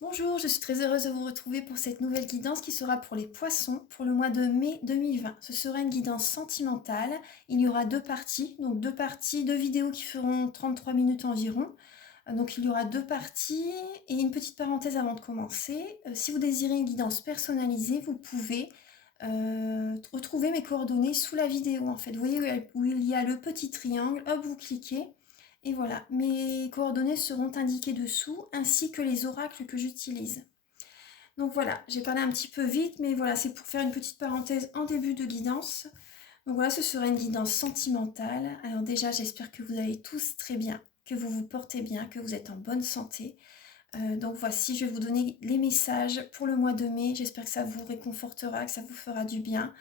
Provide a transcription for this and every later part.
Bonjour, je suis très heureuse de vous retrouver pour cette nouvelle guidance qui sera pour les poissons pour le mois de mai 2020. Ce sera une guidance sentimentale. Il y aura deux parties, donc deux parties, deux vidéos qui feront 33 minutes environ. Donc il y aura deux parties et une petite parenthèse avant de commencer. Si vous désirez une guidance personnalisée, vous pouvez retrouver mes coordonnées sous la vidéo en fait. Vous voyez où il y a le petit triangle, hop, vous cliquez. Et voilà, mes coordonnées seront indiquées dessous, ainsi que les oracles que j'utilise. Donc voilà, j'ai parlé un petit peu vite, mais voilà, c'est pour faire une petite parenthèse en début de guidance. Donc voilà, ce sera une guidance sentimentale. Alors déjà, j'espère que vous allez tous très bien, que vous vous portez bien, que vous êtes en bonne santé. Donc voici, je vais vous donner les messages pour le mois de mai. J'espère que ça vous réconfortera, que ça vous fera du bien.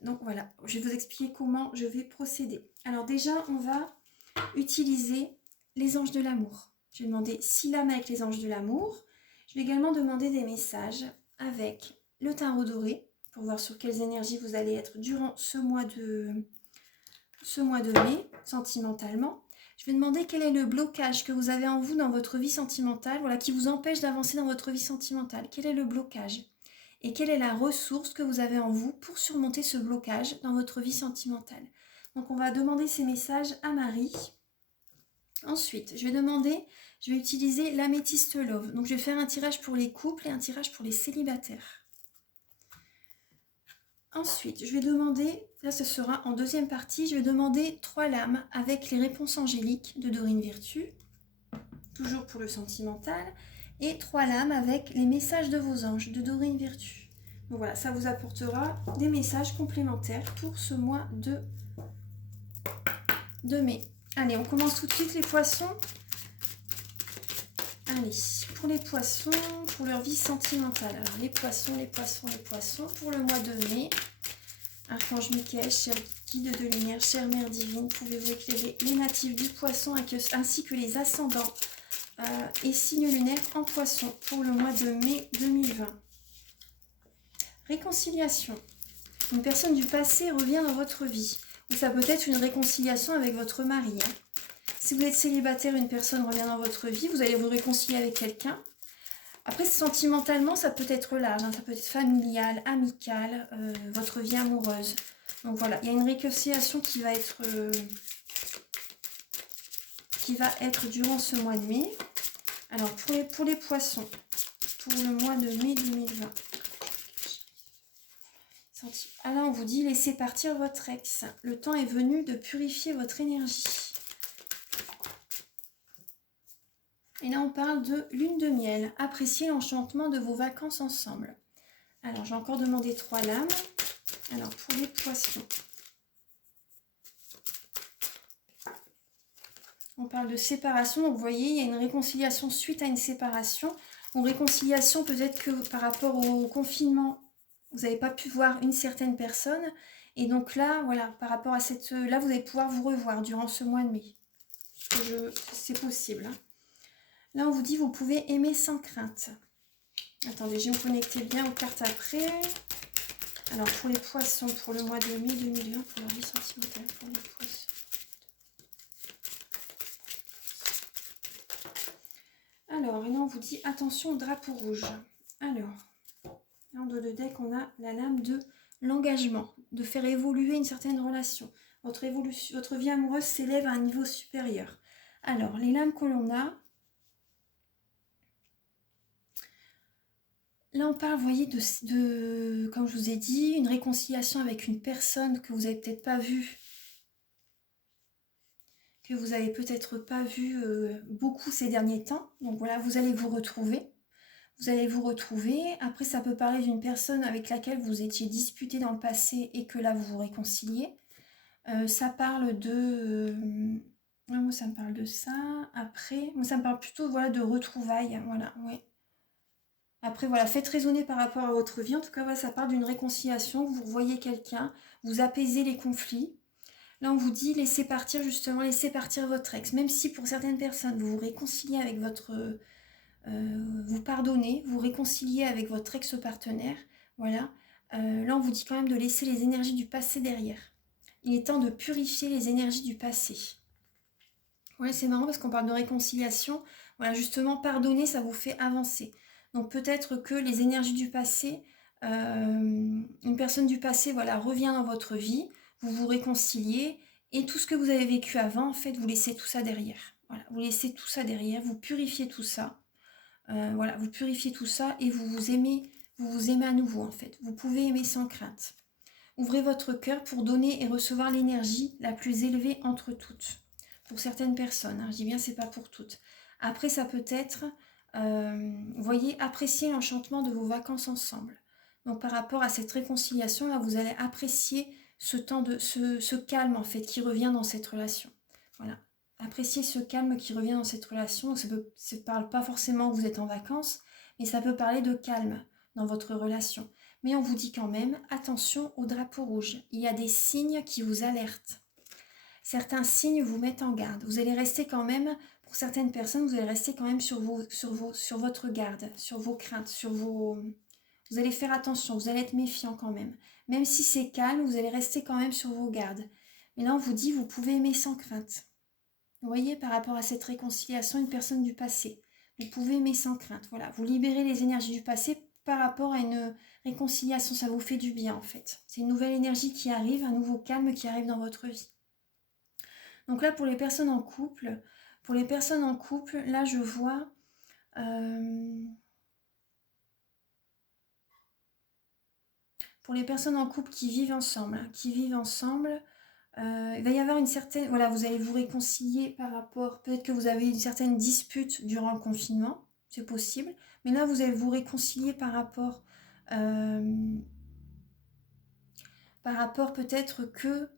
Donc voilà, je vais vous expliquer comment je vais procéder. Alors déjà, on va utiliser les anges de l'amour. Je vais demander 6 lames avec les anges de l'amour. Je vais également demander des messages avec le tarot doré pour voir sur quelles énergies vous allez être durant ce mois de mai, sentimentalement. Je vais demander quel est le blocage que vous avez en vous dans votre vie sentimentale, voilà, qui vous empêche d'avancer dans votre vie sentimentale. Quel est le blocage? Et quelle est la ressource que vous avez en vous pour surmonter ce blocage dans votre vie sentimentale? Donc on va demander ces messages à Marie. Ensuite, je vais utiliser l'améthyste love. Donc je vais faire un tirage pour les couples et un tirage pour les célibataires. Ensuite, je vais demander, là ce sera en deuxième partie, je vais demander 3 lames avec les réponses angéliques de Dorine Virtue, toujours pour le sentimental, et 3 lames avec les messages de vos anges de Dorine Virtue. Donc voilà, ça vous apportera des messages complémentaires pour ce mois de mai. Allez, on commence tout de suite les poissons. Allez, pour les poissons, pour leur vie sentimentale. Alors les poissons, pour le mois de mai. Archange Michael, cher guide de lumière, chère mère divine, pouvez-vous éclairer les natifs du poisson ainsi que les ascendants et signes lunaires en poisson pour le mois de mai 2020. Réconciliation. Une personne du passé revient dans votre vie. Ou ça peut être une réconciliation avec votre mari. Si vous êtes célibataire, une personne revient dans votre vie, vous allez vous réconcilier avec quelqu'un. Après, sentimentalement, ça peut être large, ça peut être familial, amical, votre vie amoureuse. Donc voilà, il y a une réconciliation qui va être durant ce mois de mai. Alors, pour les poissons, pour le mois de mai 2020. Alors, on vous dit, laissez partir votre ex. Le temps est venu de purifier votre énergie. Et là, on parle de lune de miel. Appréciez l'enchantement de vos vacances ensemble. Alors, j'ai encore demandé 3 lames. Alors, pour les poissons. On parle de séparation. Donc, vous voyez, il y a une réconciliation suite à une séparation. Ou réconciliation, peut-être que par rapport au confinement, vous n'avez pas pu voir une certaine personne. Et donc là, voilà, par rapport à là, vous allez pouvoir vous revoir durant ce mois de mai. C'est possible. Là, on vous dit, vous pouvez aimer sans crainte. Attendez, je vais me connecter bien aux cartes après. Alors, pour les poissons, pour le mois de mai 2020, pour leur vie sentimentale, pour les poissons. Alors, et là, on vous dit, attention au drapeau rouge. Alors, là, en dos de deck, on a la lame de l'engagement, de faire évoluer une certaine relation. Votre vie amoureuse s'élève à un niveau supérieur. Alors, les lames que l'on a, là, on parle, vous voyez, comme je vous ai dit, une réconciliation avec une personne que vous n'avez peut-être pas vue, beaucoup ces derniers temps. Donc voilà, vous allez vous retrouver. Après, ça peut parler d'une personne avec laquelle vous étiez disputé dans le passé et que là, vous vous réconciliez. Ça parle de... moi, ça me parle de ça. Après, moi, ça me parle plutôt voilà, de retrouvailles. Voilà, ouais. Après, voilà, faites raisonner par rapport à votre vie. En tout cas, voilà, ça part d'une réconciliation. Vous voyez quelqu'un, vous apaisez les conflits. Là, on vous dit, laissez partir votre ex. Même si pour certaines personnes, vous vous réconciliez avec vous pardonnez, vous réconciliez avec votre ex-partenaire. Voilà. Là, on vous dit quand même de laisser les énergies du passé derrière. Il est temps de purifier les énergies du passé. Ouais, c'est marrant parce qu'on parle de réconciliation. Voilà, justement, pardonner, ça vous fait avancer. Donc peut-être que les énergies du passé, une personne du passé, voilà, revient dans votre vie, vous vous réconciliez, et tout ce que vous avez vécu avant, en fait, vous laissez tout ça derrière. Voilà, vous laissez tout ça derrière, vous purifiez tout ça. Voilà, vous purifiez tout ça et vous vous aimez à nouveau, en fait. Vous pouvez aimer sans crainte. Ouvrez votre cœur pour donner et recevoir l'énergie la plus élevée entre toutes. Pour certaines personnes, hein, je dis bien c'est pas pour toutes. Après, ça peut être, voyez, apprécier l'enchantement de vos vacances ensemble. Donc par rapport à cette réconciliation, là, vous allez apprécier ce temps ce calme en fait qui revient dans cette relation. Voilà, apprécier ce calme qui revient dans cette relation. Ça ne parle pas forcément que vous êtes en vacances, mais ça peut parler de calme dans votre relation. Mais on vous dit quand même, attention au drapeau rouge. Il y a des signes qui vous alertent. Certains signes vous mettent en garde. Vous allez rester quand même, pour certaines personnes, vous allez rester quand même sur votre garde, sur vos craintes, vous allez faire attention, vous allez être méfiant quand même. Même si c'est calme, vous allez rester quand même sur vos gardes. Mais là, on vous dit, vous pouvez aimer sans crainte. Vous voyez, par rapport à cette réconciliation, une personne du passé. Vous pouvez aimer sans crainte. Voilà, vous libérez les énergies du passé par rapport à une réconciliation. Ça vous fait du bien, en fait. C'est une nouvelle énergie qui arrive, un nouveau calme qui arrive dans votre vie. Donc là, pour les personnes en couple, là, je vois... pour les personnes en couple qui vivent ensemble, il va y avoir une certaine... Voilà, vous allez vous réconcilier par rapport... Peut-être que vous avez une certaine dispute durant le confinement, c'est possible. Mais là, vous allez vous réconcilier par rapport... peut-être que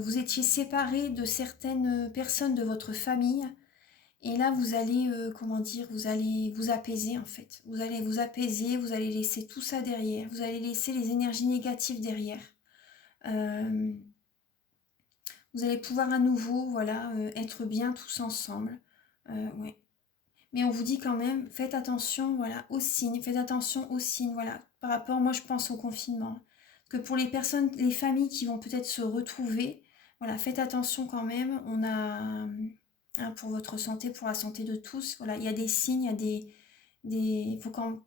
vous étiez séparés de certaines personnes de votre famille. Et là, vous allez, comment dire, vous allez vous apaiser en fait. Vous allez vous apaiser, vous allez laisser tout ça derrière. Vous allez laisser les énergies négatives derrière. Vous allez pouvoir à nouveau, voilà, être bien tous ensemble. Ouais. Mais on vous dit quand même, faites attention, voilà, aux signes, voilà. Par rapport, moi je pense au confinement. Que pour les personnes, les familles qui vont peut-être se retrouver, voilà, faites attention quand même. On a, hein, pour votre santé, pour la santé de tous, voilà, il y a des signes,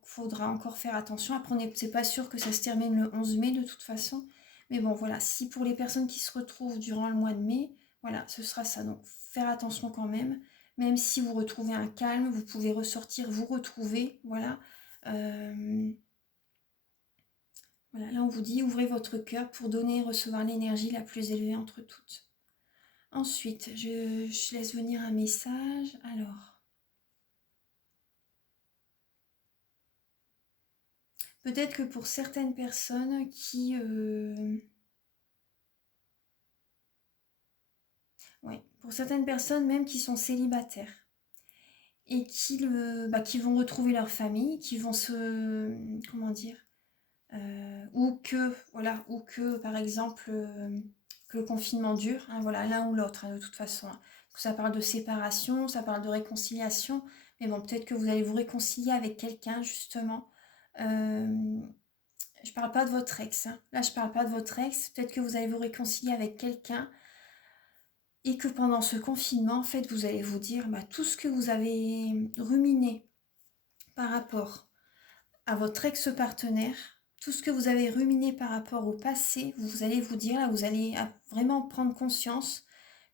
faudra encore faire attention. Après, c'est pas sûr que ça se termine le 11 mai de toute façon. Mais bon, voilà, si pour les personnes qui se retrouvent durant le mois de mai, voilà, ce sera ça. Donc, faire attention quand même. Même si vous retrouvez un calme, vous pouvez ressortir, vous retrouver, voilà. Voilà, là on vous dit, ouvrez votre cœur pour donner et recevoir l'énergie la plus élevée entre toutes. Ensuite, je laisse venir un message. Alors, peut-être que pour certaines personnes qui... pour certaines personnes même qui sont célibataires et qui vont retrouver leur famille, qui vont se... Comment dire, ou que par exemple que le confinement dure, hein, voilà, l'un ou l'autre, hein, de toute façon. Hein. Ça parle de séparation, ça parle de réconciliation, mais bon, peut-être que vous allez vous réconcilier avec quelqu'un, justement. Je parle pas de votre ex, hein. Là, je parle pas de votre ex, peut-être que vous allez vous réconcilier avec quelqu'un, et que pendant ce confinement, en fait, vous allez vous dire, tout ce que vous avez ruminé par rapport à votre ex-partenaire, tout ce que vous avez ruminé par rapport au passé, vous allez vous dire, là, vous allez vraiment prendre conscience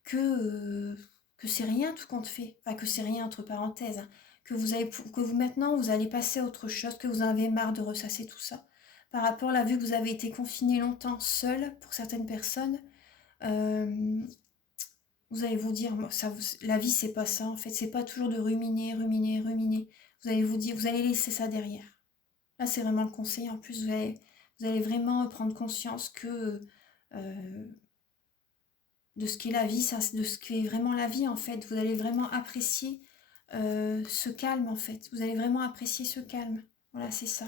que c'est rien tout compte fait, enfin que c'est rien entre parenthèses, hein, que vous maintenant vous allez passer à autre chose, que vous en avez marre de ressasser tout ça. Par rapport là, vu que vous avez été confiné longtemps seul pour certaines personnes, vous allez vous dire, la vie c'est pas ça en fait, c'est pas toujours de ruminer, ruminer, ruminer. Vous allez vous dire, vous allez laisser ça derrière. Là, c'est vraiment le conseil. En plus, vous allez vraiment prendre conscience que de ce qu'est la vie, de ce qu'est vraiment la vie, en fait. Vous allez vraiment apprécier ce calme, en fait. Vous allez vraiment apprécier ce calme. Voilà, c'est ça.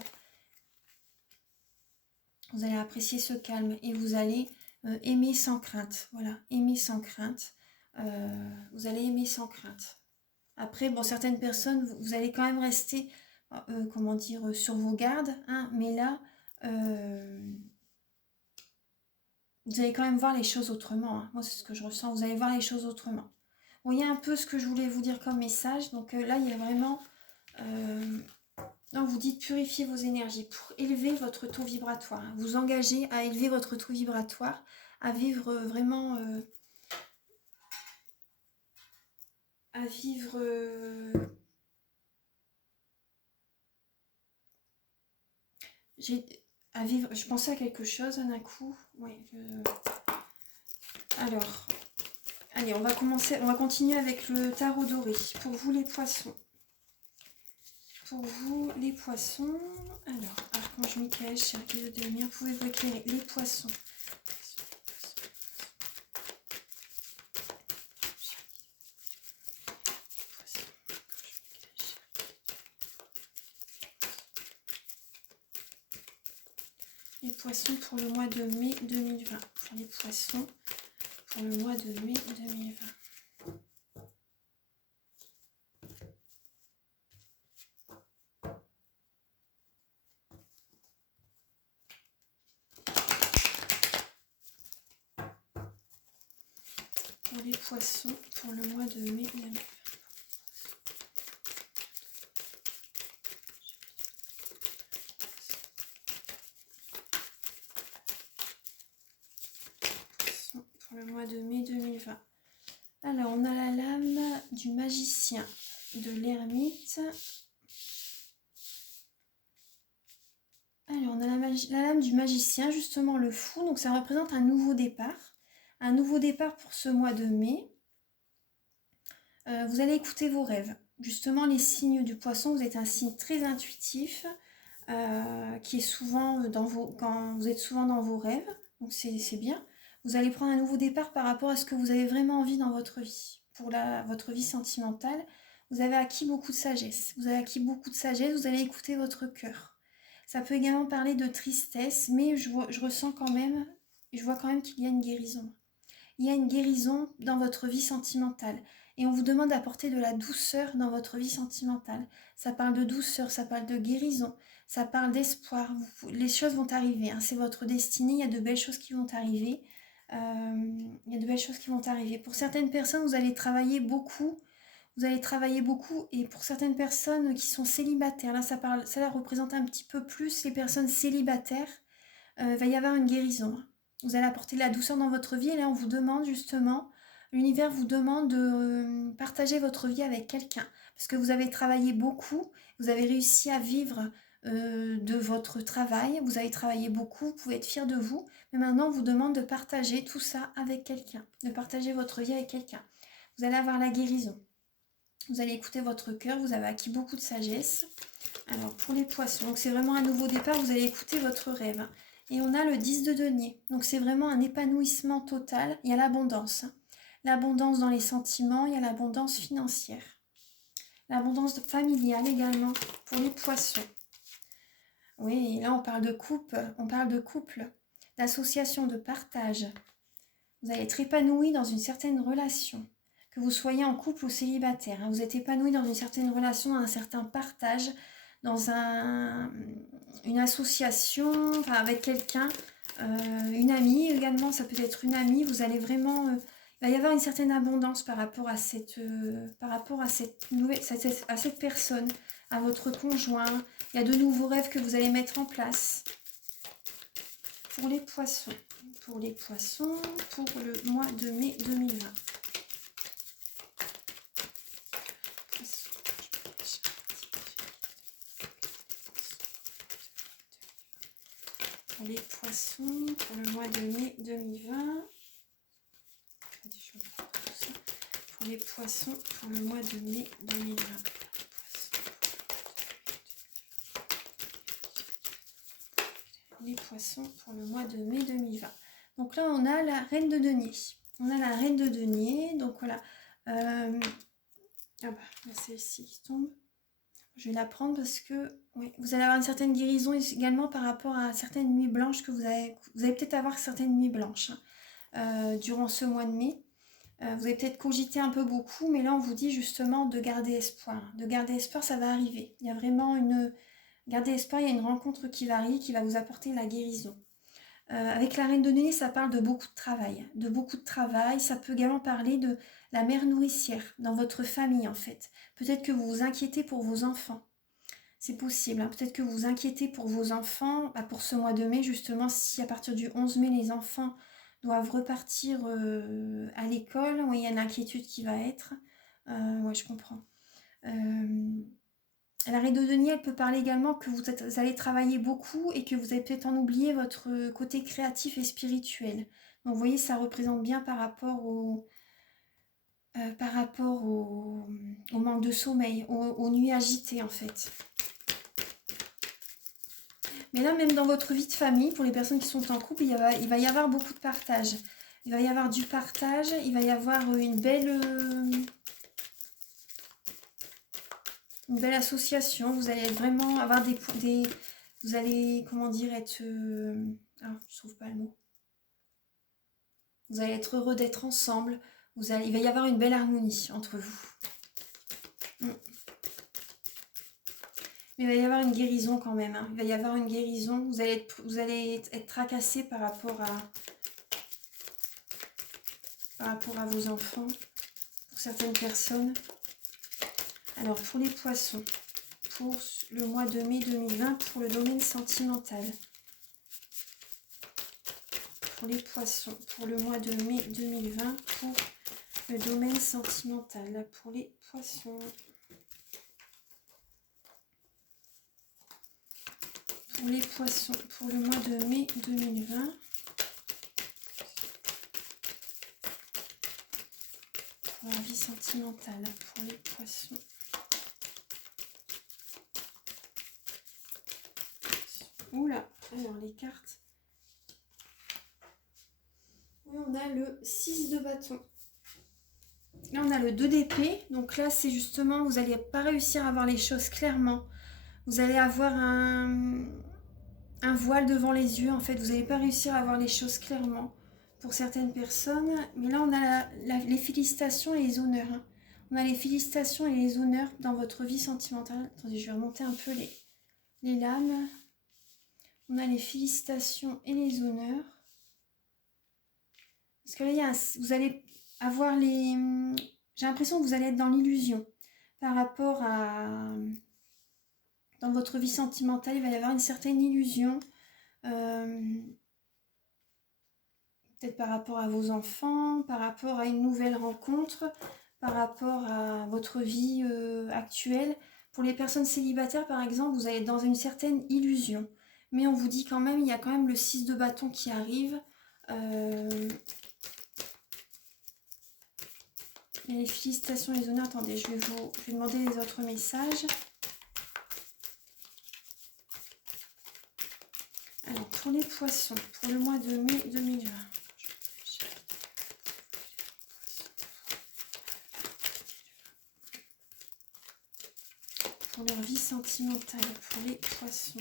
Vous allez apprécier ce calme et vous allez aimer sans crainte. Voilà, aimer sans crainte. Vous allez aimer sans crainte. Après, bon, certaines personnes, vous allez quand même rester... comment dire, sur vos gardes, hein, mais là, vous allez quand même voir les choses autrement. Hein. Moi, c'est ce que je ressens. Vous allez voir les choses autrement. Bon, il y a un peu ce que je voulais vous dire comme message. Donc là, il y a vraiment... on vous dit de purifier vos énergies pour élever votre taux vibratoire. Vous engagez à élever votre taux vibratoire, à vivre vraiment... à vivre... à vivre... Je pensais à quelque chose d'un coup. Oui, Alors, allez, on va continuer avec le tarot doré. Pour vous les poissons. Pour vous les poissons. Alors, Archange Michael, cher guide de lumière, pouvez-vous éclairer les poissons? Les poissons pour le mois de mai 2020. Pour les poissons pour le mois de mai 2020. Pour les poissons pour le mois de mai 2020. Pour le mois de mai 2020. Alors, on a la lame du magicien, de l'ermite. Alors, on a la lame du magicien, justement le fou. Donc, ça représente un nouveau départ. Un nouveau départ pour ce mois de mai. Vous allez écouter vos rêves. Justement, les signes du poisson, vous êtes un signe très intuitif, qui est souvent quand vous êtes souvent dans vos rêves. Donc, c'est bien. Vous allez prendre un nouveau départ par rapport à ce que vous avez vraiment envie dans votre vie. Pour votre vie sentimentale, vous avez acquis beaucoup de sagesse. Vous allez écouter votre cœur. Ça peut également parler de tristesse, mais je vois quand même qu'il y a une guérison. Il y a une guérison dans votre vie sentimentale. Et on vous demande d'apporter de la douceur dans votre vie sentimentale. Ça parle de douceur, ça parle de guérison, ça parle d'espoir. Les choses vont arriver, hein. C'est votre destinée, il y a de belles choses qui vont arriver. Pour certaines personnes, vous allez travailler beaucoup. Et pour certaines personnes qui sont célibataires, là ça représente un petit peu plus les personnes célibataires. Il va y avoir une guérison. Vous allez apporter de la douceur dans votre vie et là on vous demande justement, l'univers vous demande de partager votre vie avec quelqu'un. Parce que vous avez travaillé beaucoup, vous avez réussi à vivre de votre travail, vous avez travaillé beaucoup, vous pouvez être fier de vous, mais maintenant on vous demande de partager tout ça avec quelqu'un, de partager votre vie avec quelqu'un. Vous allez avoir la guérison, vous allez écouter votre cœur, vous avez acquis beaucoup de sagesse. Alors pour les poissons, donc c'est vraiment un nouveau départ, vous allez écouter votre rêve. Et on a le 10 de denier, donc c'est vraiment un épanouissement total, il y a l'abondance. L'abondance dans les sentiments, il y a l'abondance financière. L'abondance familiale également pour les poissons. Oui, là on parle de couple, d'association, de partage. Vous allez être épanoui dans une certaine relation, que vous soyez en couple ou célibataire. Hein, vous êtes épanoui dans une certaine relation, dans un certain partage, dans une association, enfin avec quelqu'un, une amie également, ça peut être une amie. Vous allez vraiment, il va y avoir une certaine abondance par rapport à cette personne, à votre conjoint. Il y a de nouveaux rêves que vous allez mettre en place. Pour les poissons, pour le mois de mai 2020. Pour les poissons, pour le mois de mai 2020. Pour les poissons, pour le mois de mai 2020. Les poissons pour le mois de mai 2020. Donc là, on a la reine de denier. Donc voilà. Ah bah, là, celle-ci qui tombe. Je vais la prendre parce que oui, vous allez avoir une certaine guérison également par rapport à certaines nuits blanches que vous allez peut-être avoir certaines nuits blanches durant ce mois de mai. Vous avez peut-être cogité un peu beaucoup, mais là on vous dit justement de garder espoir. De garder espoir, ça va arriver. Il y a vraiment Gardez espoir, il y a une rencontre qui va arriver, qui va vous apporter la guérison. Avec la reine de denier, ça parle de beaucoup de travail. Ça peut également parler de la mère nourricière dans votre famille en fait. Peut-être que vous vous inquiétez pour vos enfants. C'est possible, hein. Peut-être que vous vous inquiétez pour vos enfants, bah, pour ce mois de mai, justement, si à partir du 11 mai, les enfants doivent repartir à l'école, oui, il y a une inquiétude qui va être. Ouais, je comprends. La rhédodonie, elle peut parler également que vous allez travailler beaucoup et que vous allez peut-être en oublier votre côté créatif et spirituel. Donc, vous voyez, ça représente bien par rapport au manque de sommeil, aux nuits agitées, en fait. Mais là, même dans votre vie de famille, pour les personnes qui sont en couple, il va y avoir beaucoup de partage. Il va y avoir du partage, il va y avoir une belle association. Vous allez vraiment avoir vous allez, comment dire, être... je trouve pas le mot. Vous allez être heureux d'être ensemble. Il va y avoir une belle harmonie entre vous. Mais il va y avoir une guérison quand même, hein. Il va y avoir une guérison. Vous allez être tracassé par rapport à vos enfants, pour certaines personnes. Alors, pour les poissons, pour le mois de mai 2020, pour le domaine sentimental. Pour les poissons, pour le mois de mai 2020, pour le domaine sentimental. Là, pour les poissons. Pour les poissons, pour le mois de mai 2020. Pour la vie sentimentale, pour les poissons. Oula, alors les cartes. Oui, on a le 6 de bâton. Là, on a le 2 d'épée. Donc là, c'est justement, vous n'allez pas réussir à voir les choses clairement. Vous allez avoir un voile devant les yeux. En fait, vous n'allez pas réussir à voir les choses clairement pour certaines personnes. Mais là, on a les félicitations et les honneurs, hein. On a les félicitations et les honneurs dans votre vie sentimentale. Attendez, je vais remonter un peu les lames. On a les félicitations et les honneurs. Parce que là, vous allez avoir les... J'ai l'impression que vous allez être dans l'illusion par rapport à... Dans votre vie sentimentale, il va y avoir une certaine illusion. Peut-être par rapport à vos enfants, par rapport à une nouvelle rencontre, par rapport à votre vie actuelle. Pour les personnes célibataires, par exemple, vous allez être dans une certaine illusion. Mais on vous dit quand même, il y a quand même le 6 de bâton qui arrive. Et les félicitations, les honneurs. Attendez, je vais demander les autres messages. Alors, pour les poissons, pour le mois de mai 2020. Pour leur vie sentimentale, pour les poissons.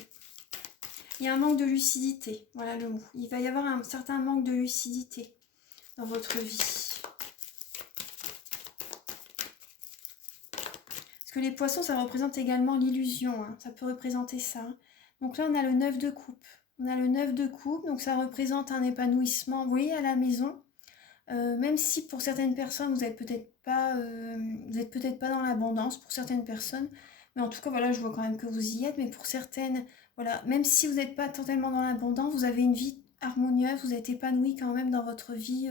Il y a un manque de lucidité, voilà le mot. Il va y avoir un certain manque de lucidité dans votre vie. Parce que les poissons, ça représente également l'illusion, hein. Ça peut représenter ça. Donc là, on a le 9 de coupe. On a le 9 de coupe, donc ça représente un épanouissement, vous voyez, à la maison. Même si pour certaines personnes, vous n'êtes peut-être pas dans l'abondance, pour certaines personnes. Mais en tout cas, voilà, je vois quand même que vous y êtes. Mais pour certaines, voilà, même si vous n'êtes pas totalement dans l'abondance, vous avez une vie harmonieuse, vous êtes épanoui quand même dans votre vie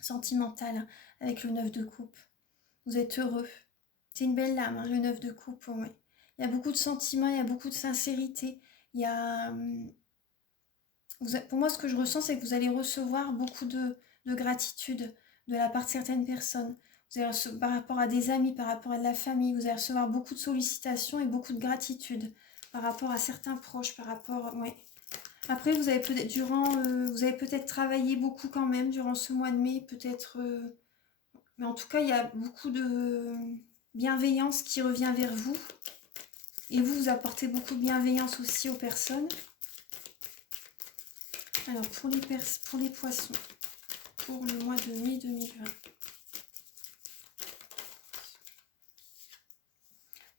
sentimentale avec le 9 de coupe. Vous êtes heureux. C'est une belle lame, hein, le 9 de coupe, ouais. Il y a beaucoup de sentiments, il y a beaucoup de sincérité. Il y a... pour moi, ce que je ressens, c'est que vous allez recevoir beaucoup de gratitude de la part de certaines personnes. Vous allez recevoir, par rapport à des amis, par rapport à de la famille, vous allez recevoir beaucoup de sollicitations et beaucoup de gratitude par rapport à certains proches, par rapport... Ouais. Après, vous avez peut-être travaillé beaucoup quand même durant ce mois de mai, peut-être... mais en tout cas, il y a beaucoup de bienveillance qui revient vers vous. Et vous apportez beaucoup de bienveillance aussi aux personnes. Alors, pour les poissons, pour le mois de mai 2020.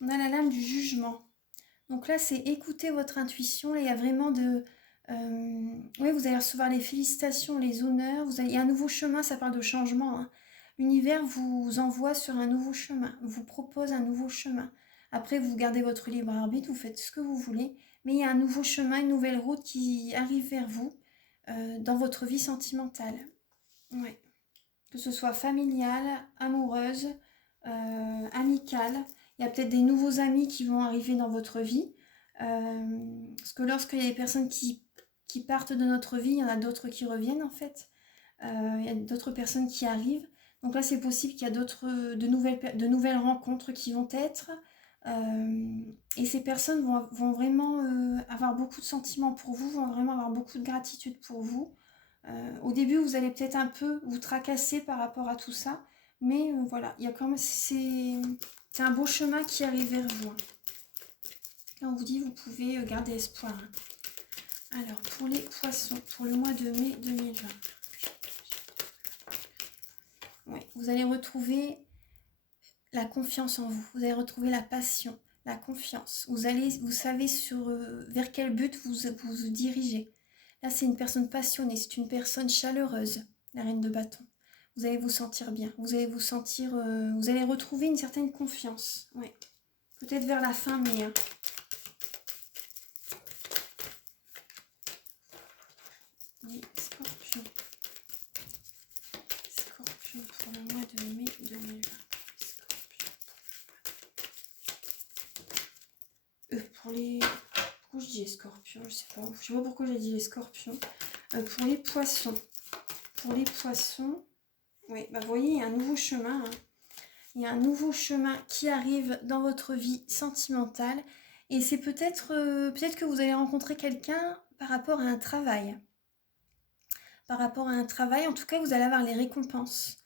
On a la lame du jugement. Donc là, c'est écouter votre intuition. Là, il y a vraiment de... oui, vous allez recevoir les félicitations, les honneurs. Il y a un nouveau chemin, ça parle de changement, hein. L'univers vous envoie sur un nouveau chemin, vous propose un nouveau chemin. Après, vous gardez votre libre arbitre, vous faites ce que vous voulez, mais il y a un nouveau chemin, une nouvelle route qui arrive vers vous dans votre vie sentimentale. Ouais. Que ce soit familiale, amoureuse, amicale. Il y a peut-être des nouveaux amis qui vont arriver dans votre vie. Parce que lorsqu'il y a des personnes qui partent de notre vie, il y en a d'autres qui reviennent en fait. Il y a d'autres personnes qui arrivent. Donc là, c'est possible qu'il y a de nouvelles rencontres qui vont être. Et ces personnes vont vraiment avoir beaucoup de sentiments pour vous, vont vraiment avoir beaucoup de gratitude pour vous. Au début, vous allez peut-être un peu vous tracasser par rapport à tout ça. Mais voilà, il y a quand même, c'est un beau chemin qui arrive vers vous. Là, on vous dit, vous pouvez garder espoir. Alors, pour les poissons, pour le mois de mai 2020. Ouais, vous allez retrouver la confiance en vous. Vous allez retrouver la passion, la confiance. Vous savez vers quel but vous dirigez. Là, c'est une personne passionnée, c'est une personne chaleureuse, la reine de bâton. Vous allez vous sentir bien. Vous allez vous sentir... vous allez retrouver une certaine confiance. Ouais. Peut-être vers la fin, mais... Les scorpions. Scorpion pour le mois de mai 2020. Pour les... Pourquoi je dis les scorpions? Je sais pas pourquoi j'ai dit les scorpions. Pour les poissons. Pour les poissons... Oui, bah vous voyez, il y a un nouveau chemin. Hein. Il y a un nouveau chemin qui arrive dans votre vie sentimentale. Et c'est peut-être que vous allez rencontrer quelqu'un par rapport à un travail. Par rapport à un travail, en tout cas, vous allez avoir les récompenses.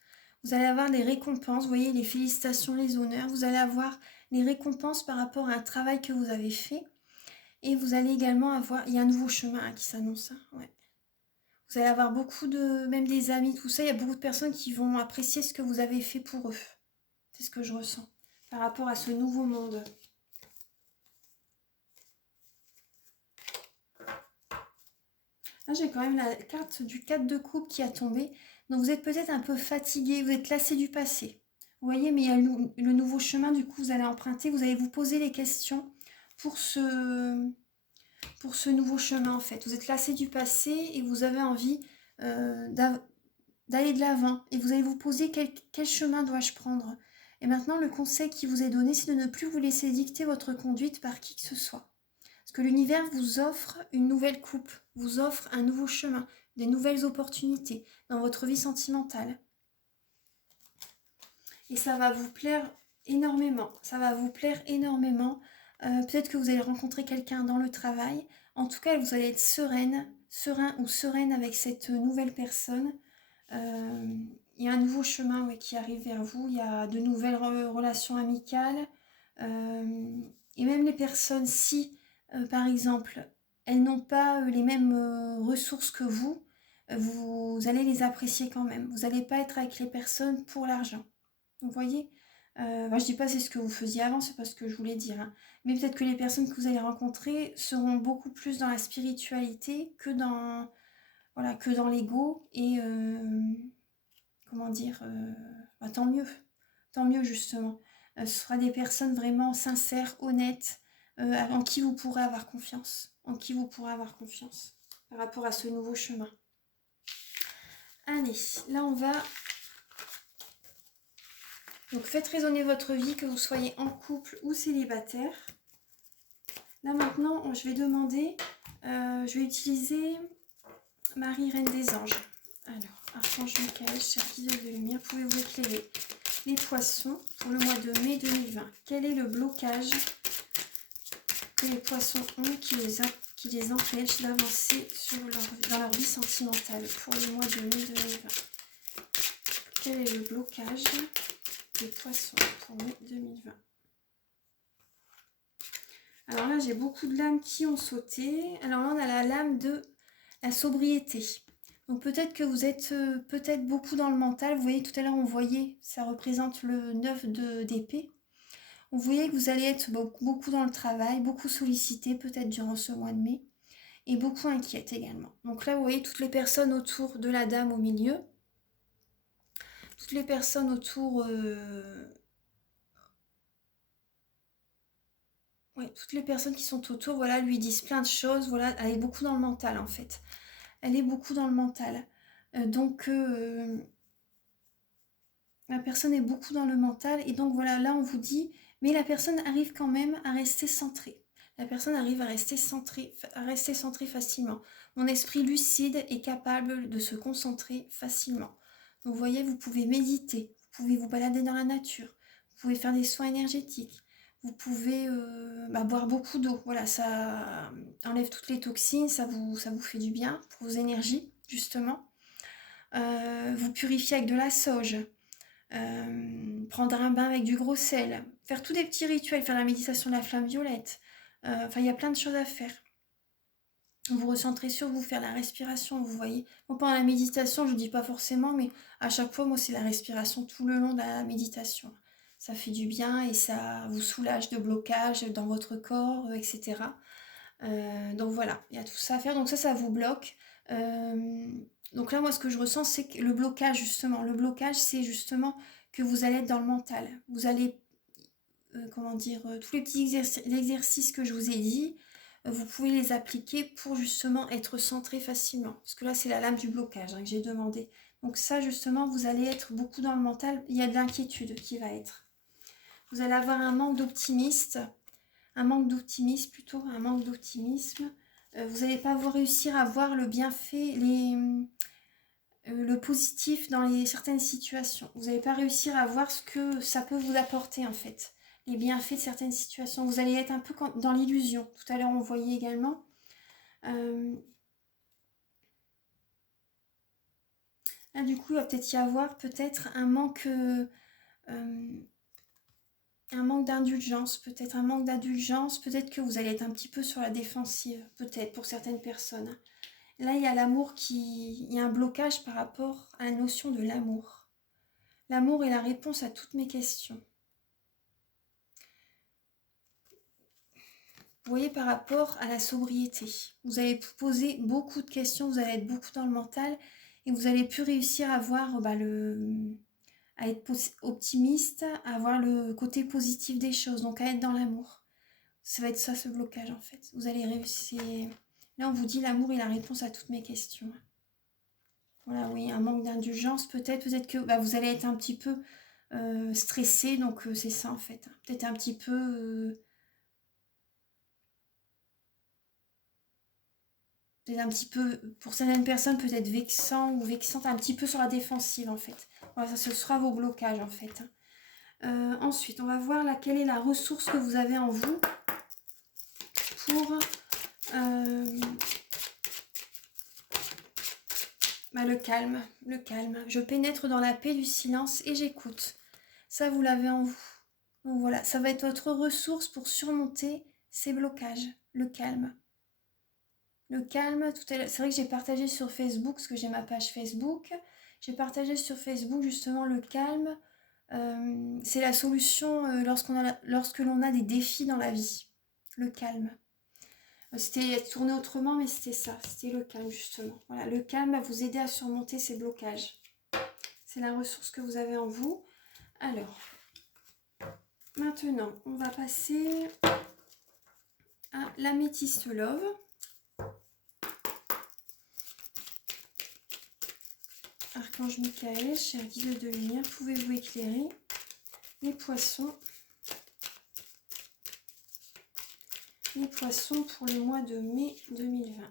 Vous allez avoir les récompenses, vous voyez, les félicitations, les honneurs. Vous allez avoir les récompenses par rapport à un travail que vous avez fait. Et vous allez également avoir... Il y a un nouveau chemin qui s'annonce. Hein, ouais. Vous allez avoir même des amis, tout ça. Il y a beaucoup de personnes qui vont apprécier ce que vous avez fait pour eux. C'est ce que je ressens par rapport à ce nouveau monde. Là, j'ai quand même la carte du 4 de coupe qui a tombé. Donc, vous êtes peut-être un peu fatigué, vous êtes lassé du passé. Vous voyez, mais il y a le nouveau chemin, du coup, vous allez emprunter. Vous allez vous poser les questions pour ce nouveau chemin, en fait. Vous êtes lassé du passé et vous avez envie d'aller de l'avant. Et vous allez vous poser quel chemin dois-je prendre. Et maintenant, le conseil qui vous est donné, c'est de ne plus vous laisser dicter votre conduite par qui que ce soit. Parce que l'univers vous offre une nouvelle coupe, vous offre un nouveau chemin, des nouvelles opportunités dans votre vie sentimentale. Et ça va vous plaire énormément. Ça va vous plaire énormément. Peut-être que vous allez rencontrer quelqu'un dans le travail. En tout cas, vous allez être serein ou sereine avec cette nouvelle personne. Il y a un nouveau chemin qui arrive vers vous. Il y a de nouvelles relations amicales. Et même les personnes, si par exemple, elles n'ont pas les mêmes ressources que vous, vous allez les apprécier quand même. Vous n'allez pas être avec les personnes pour l'argent. Vous voyez, je dis pas c'est ce que vous faisiez avant, c'est pas ce que je voulais dire. Hein. Mais peut-être que les personnes que vous allez rencontrer seront beaucoup plus dans la spiritualité que dans l'ego. Et comment dire, tant mieux justement. Ce sera des personnes vraiment sincères, honnêtes, en qui vous pourrez avoir confiance. Par rapport à ce nouveau chemin. Allez, là on va... Donc faites résonner votre vie, que vous soyez en couple ou célibataire. Là maintenant, je vais demander, je vais utiliser Marie, Reine des Anges. Alors, Archange Michael, cher guide de lumière, pouvez-vous éclairer les poissons pour le mois de mai 2020? Quel est le blocage que les poissons ont qui les empêche d'avancer dans leur vie sentimentale pour le mois de mai 2020? Quel est le blocage des poissons pour mai 2020? Alors là, j'ai beaucoup de lames qui ont sauté. Alors là, on a la lame de la sobriété. Donc peut-être que vous êtes peut-être beaucoup dans le mental. Vous voyez, tout à l'heure, on voyait, ça représente le 9 d'épée. Vous voyez que vous allez être beaucoup dans le travail, beaucoup sollicité peut-être durant ce mois de mai. Et beaucoup inquiète également. Donc là, vous voyez toutes les personnes autour de la dame au milieu. Toutes les personnes autour Ouais, toutes les personnes qui sont autour, voilà, lui disent plein de choses. Voilà, elle est beaucoup dans le mental en fait. Elle est beaucoup dans le mental. Donc, la personne est beaucoup dans le mental. Et donc voilà, là on vous dit, mais la personne arrive quand même à rester centrée. La personne arrive à rester centrée facilement. Mon esprit lucide est capable de se concentrer facilement. Donc vous voyez, vous pouvez méditer, vous pouvez vous balader dans la nature, vous pouvez faire des soins énergétiques, vous pouvez boire beaucoup d'eau. Voilà, ça enlève toutes les toxines, ça vous fait du bien pour vos énergies, justement. Vous purifiez avec de la sauge. Prendre un bain avec du gros sel, faire tous des petits rituels, faire la méditation de la flamme violette. Enfin, il y a plein de choses à faire. Vous recentrez sur vous, faire la respiration, vous voyez. Bon, pendant la méditation, je ne dis pas forcément, mais à chaque fois, moi, c'est la respiration tout le long de la méditation. Ça fait du bien et ça vous soulage de blocages dans votre corps, etc. Donc voilà, il y a tout ça à faire. Donc ça vous bloque. Donc là, moi, ce que je ressens, c'est que le blocage, justement. Le blocage, c'est justement que vous allez être dans le mental. Vous allez, comment dire, tous les petits exercices que je vous ai dit, vous pouvez les appliquer pour justement être centré facilement. Parce que là, c'est la lame du blocage que j'ai demandé. Donc ça, justement, vous allez être beaucoup dans le mental. Il y a de l'inquiétude qui va être. Vous allez avoir un manque d'optimisme. Un manque d'optimisme plutôt, un manque d'optimisme. Vous n'allez pas réussir à voir le bienfait, le positif dans certaines situations. Vous n'allez pas réussir à voir ce que ça peut vous apporter en fait, les bienfaits de certaines situations. Vous allez être un peu dans l'illusion. Tout à l'heure, on voyait également. Là, du coup, il va peut-être y avoir un manque... un manque d'indulgence, peut-être un manque d'indulgence, peut-être que vous allez être un petit peu sur la défensive, peut-être pour certaines personnes. Là, il y a il y a un blocage par rapport à la notion de l'amour. L'amour est la réponse à toutes mes questions. Vous voyez, par rapport à la sobriété, vous allez vous poser beaucoup de questions, vous allez être beaucoup dans le mental et vous allez plus réussir à voir à être optimiste, à voir le côté positif des choses, donc à être dans l'amour. Ça va être ça, ce blocage, en fait. Vous allez réussir... Là, on vous dit l'amour est la réponse à toutes mes questions. Voilà, oui, un manque d'indulgence, peut-être que vous allez être un petit peu stressé, donc c'est ça, en fait. Peut-être un petit peu... peut-être un petit peu, pour certaines personnes, peut-être vexant ou vexante, un petit peu sur la défensive, en fait. Voilà, ça, ce sera vos blocages, en fait. Ensuite, on va voir quelle est la ressource que vous avez en vous pour le calme, le calme. Je pénètre dans la paix du silence et j'écoute. Ça, vous l'avez en vous. Donc voilà, ça va être votre ressource pour surmonter ces blocages, le calme. Le calme, c'est vrai que j'ai partagé sur Facebook, parce que j'ai ma page Facebook, j'ai partagé sur Facebook justement le calme. C'est la solution lorsque l'on a des défis dans la vie. Le calme. C'était tourné autrement, mais c'était ça. C'était le calme, justement. Voilà, le calme va vous aider à surmonter ces blocages. C'est la ressource que vous avez en vous. Alors, maintenant, on va passer à l'améthyste love. Archange Michael, cher guide de lumière, pouvez-vous éclairer les poissons pour le mois de mai 2020.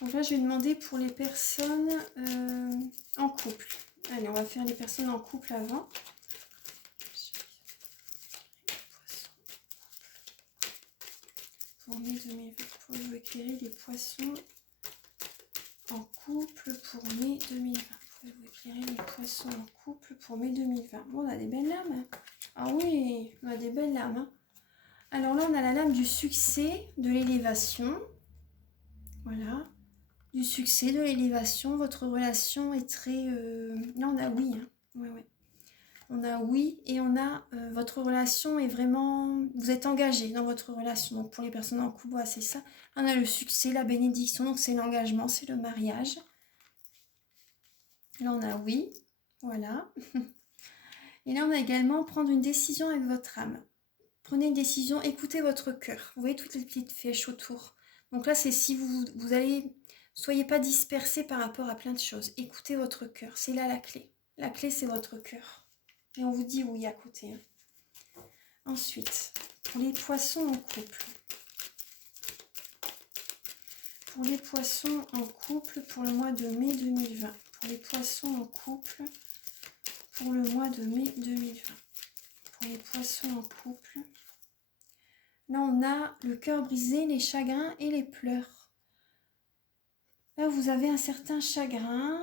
Donc là, je vais demander pour les personnes en couple. Allez, on va faire les personnes en couple avant. Pour mai 2020, pouvez-vous éclairer les poissons en couple pour mai 2020. Pouvez-vous éclairer les poissons en couple pour mai 2020. Bon, on a des belles lames. Ah oui, on a des belles lames. Alors là, on a la lame du succès, de l'élévation. Voilà. Du succès, de l'élévation. Votre relation est très... Là, on a oui. Ouais. On a oui et on a votre relation est vraiment... Vous êtes engagé dans votre relation. Donc pour les personnes en couple, voilà, c'est ça. On a le succès, la bénédiction. Donc c'est l'engagement, c'est le mariage. Là, on a oui. Voilà. Et là, on a également prendre une décision avec votre âme. Prenez une décision, écoutez votre cœur. Vous voyez toutes les petites flèches autour. Donc là, c'est si vous allez... Soyez pas dispersés par rapport à plein de choses. Écoutez votre cœur, c'est là la clé. La clé, c'est votre cœur. Et on vous dit oui à côté. Ensuite, pour les poissons en couple. Pour les poissons en couple pour le mois de mai 2020. Pour les poissons en couple pour le mois de mai 2020. Pour les poissons en couple. Là, on a le cœur brisé, les chagrins et les pleurs. Là, vous avez un certain chagrin.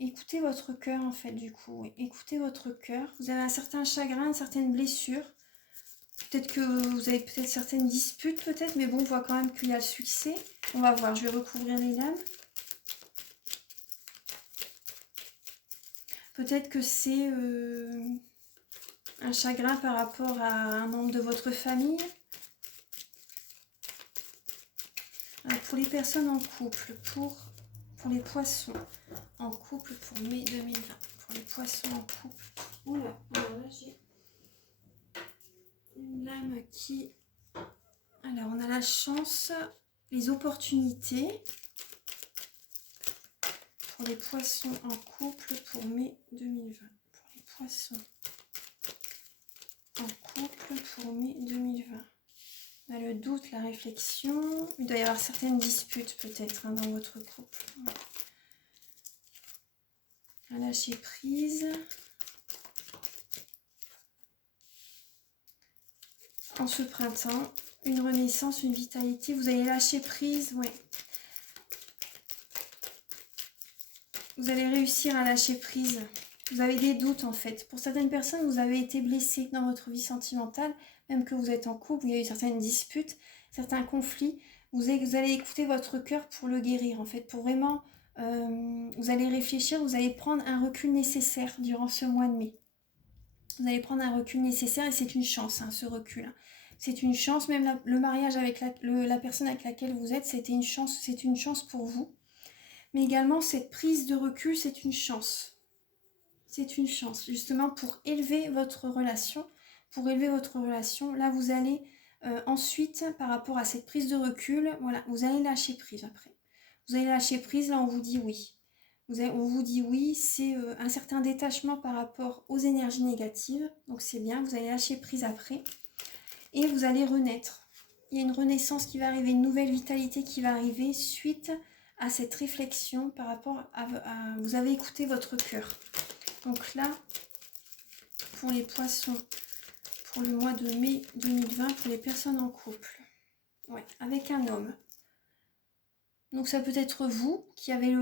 Écoutez votre cœur, en fait, du coup. Oui. Écoutez votre cœur. Vous avez un certain chagrin, une certaine blessure. Peut-être que vous avez peut-être certaines disputes, peut-être. Mais bon, on voit quand même qu'il y a le succès. On va voir. Je vais recouvrir les lames. Peut-être que c'est un chagrin par rapport à un membre de votre famille. Pour les personnes en couple, pour les poissons en couple pour mai 2020. Pour les poissons en couple. Oula, alors là j'ai une lame qui... Alors on a la chance, les opportunités. Pour les poissons en couple pour mai 2020. Pour les poissons en couple pour mai 2020. On a le doute, la réflexion. Il doit y avoir certaines disputes peut-être dans votre couple. Un lâcher prise. En ce printemps, une renaissance, une vitalité. Vous allez lâcher prise, ouais. Vous allez réussir à lâcher prise. Vous avez des doutes en fait. Pour certaines personnes, vous avez été blessé dans votre vie sentimentale, même que vous êtes en couple, il y a eu certaines disputes, certains conflits. Vous allez écouter votre cœur pour le guérir en fait, pour vraiment, vous allez réfléchir, vous allez prendre un recul nécessaire durant ce mois de mai. Vous allez prendre un recul nécessaire et c'est une chance, hein, ce recul. C'est une chance, même le mariage avec la personne avec laquelle vous êtes, c'était une chance, c'est une chance pour vous. Mais également, cette prise de recul, c'est une chance. C'est une chance, justement, pour élever votre relation. Pour élever votre relation, là, vous allez ensuite, par rapport à cette prise de recul, voilà, vous allez lâcher prise après. Vous allez lâcher prise, là, on vous dit oui. On vous dit oui, c'est un certain détachement par rapport aux énergies négatives. Donc, c'est bien, vous allez lâcher prise après. Et vous allez renaître. Il y a une renaissance qui va arriver, une nouvelle vitalité qui va arriver suite à cette réflexion par rapport à vous avez écouté votre cœur. Donc là, pour les poissons, pour le mois de mai 2020, pour les personnes en couple, ouais, avec un homme. Donc ça peut être vous qui avez